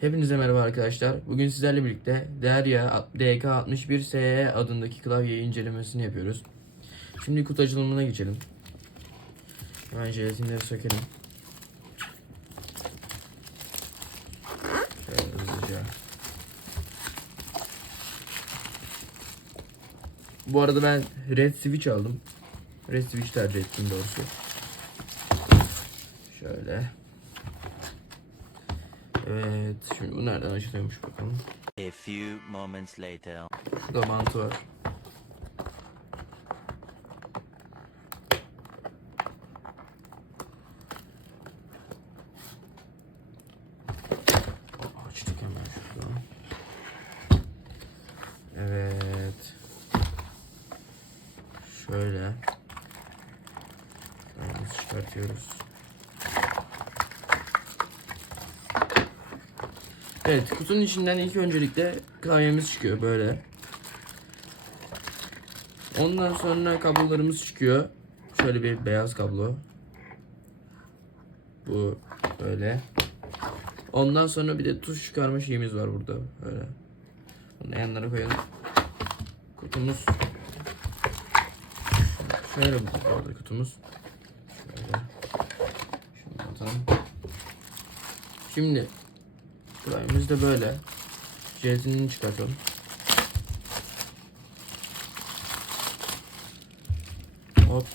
Hepinize merhaba arkadaşlar. Bugün sizlerle birlikte Derya DK61SE adındaki klavye incelemesini yapıyoruz. Şimdi kutu açılımına geçelim. Hemen jelatinleri sökelim. Bu arada ben Red Switch aldım. Red Switch tercih ettim doğrusu. Şöyle. Evet. Şimdi bu nereden açılıyormuş bakalım. A few moments later. Şurada bantı var. Açtık hemen şuradan. Evet. Şöyle. Ayağımızı çıkartıyoruz. Evet, kutunun içinden ilk öncelikle klavyemiz çıkıyor böyle. Ondan sonra kablolarımız çıkıyor. Şöyle bir beyaz kablo. Bu böyle. Ondan sonra bir de tuş çıkarma şeyimiz var burada. Böyle. Bunu yanlara koyalım. Kutumuz. Şöyle bu arada kutumuz. Şöyle. Şunu atalım. Şimdi klavyemiz de böyle. Jelatinini çıkartalım. Hop.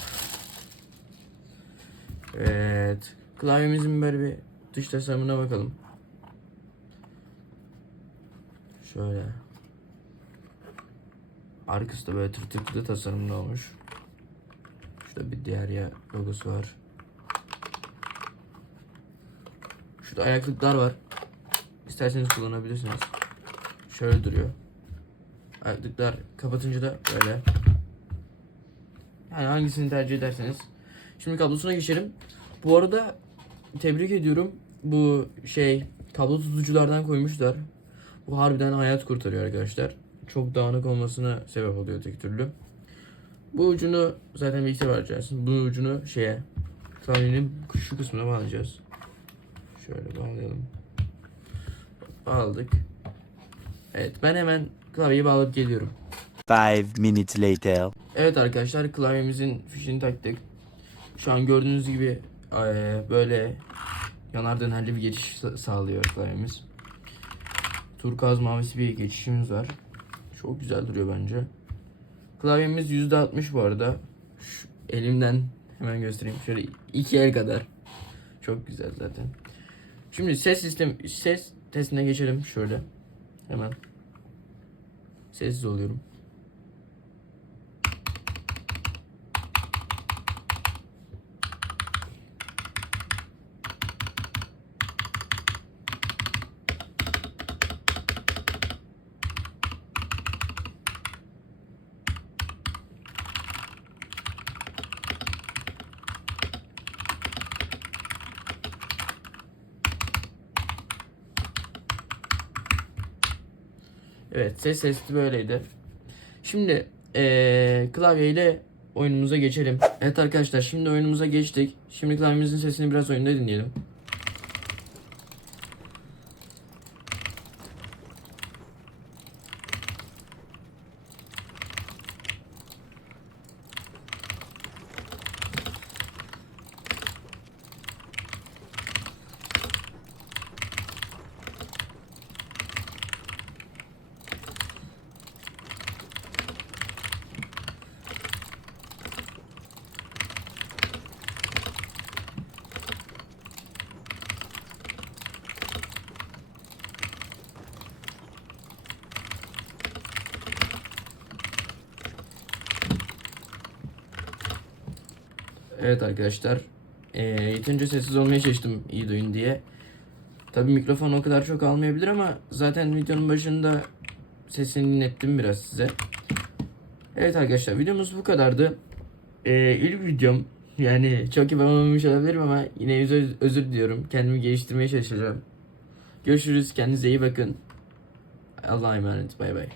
Evet. Klavyemizin böyle bir dış tasarımına bakalım. Şöyle. Arkası da böyle tırtıklı tasarımlı olmuş. Şurada bir diğer ya logosu var. Şurada ayaklıklar var. İsterseniz kullanabilirsiniz. Şöyle duruyor. Ayaklıklar kapatınca da böyle. Yani hangisini tercih ederseniz. Şimdi kablosuna geçelim. Bu arada tebrik ediyorum. Bu şey kablo tutuculardan koymuşlar. Bu harbiden hayat kurtarıyor arkadaşlar. Çok dağınık olmasına sebep oluyor tek türlü. Bu ucunu zaten bilgisayar vereceğiz. Bu ucunu şeye klavyenin şu kısmına bağlayacağız. Şöyle bağlayalım. Bağladık. Evet ben hemen klavyeyi bağlayıp geliyorum. Five minutes later. Evet arkadaşlar klavyemizin fişini taktık. Şu an gördüğünüz gibi eee, böyle yanar dönerli bir geçiş sa- sağlıyor klavyemiz. Turkuaz mavisi bir geçişimiz var. Çok güzel duruyor bence. Klavyemiz %60 bu arada. Şu elimden hemen göstereyim. Şöyle iki el kadar. Çok güzel zaten. Şimdi ses sistem ses testine geçelim şöyle. Hemen. Sessiz oluyorum. Evet ses testi böyleydi. Şimdi eee klavyeyle oyunumuza geçelim. Evet arkadaşlar şimdi oyunumuza geçtik. Şimdi klavyemizin sesini biraz oyunda dinleyelim. Evet arkadaşlar. Eee yeterince sessiz olmaya çalıştım iyi duyun diye. Tabi mikrofon o kadar çok almayabilir ama zaten videonun başında sesini dinlettim biraz size. Evet arkadaşlar videomuz bu kadardı. Eee ilk videom yani çok yapamamış olabilirim ama yine özür, özür diliyorum. Kendimi geliştirmeye çalışacağım. Görüşürüz. Kendinize iyi bakın. Allah'a emanet. Bay bay.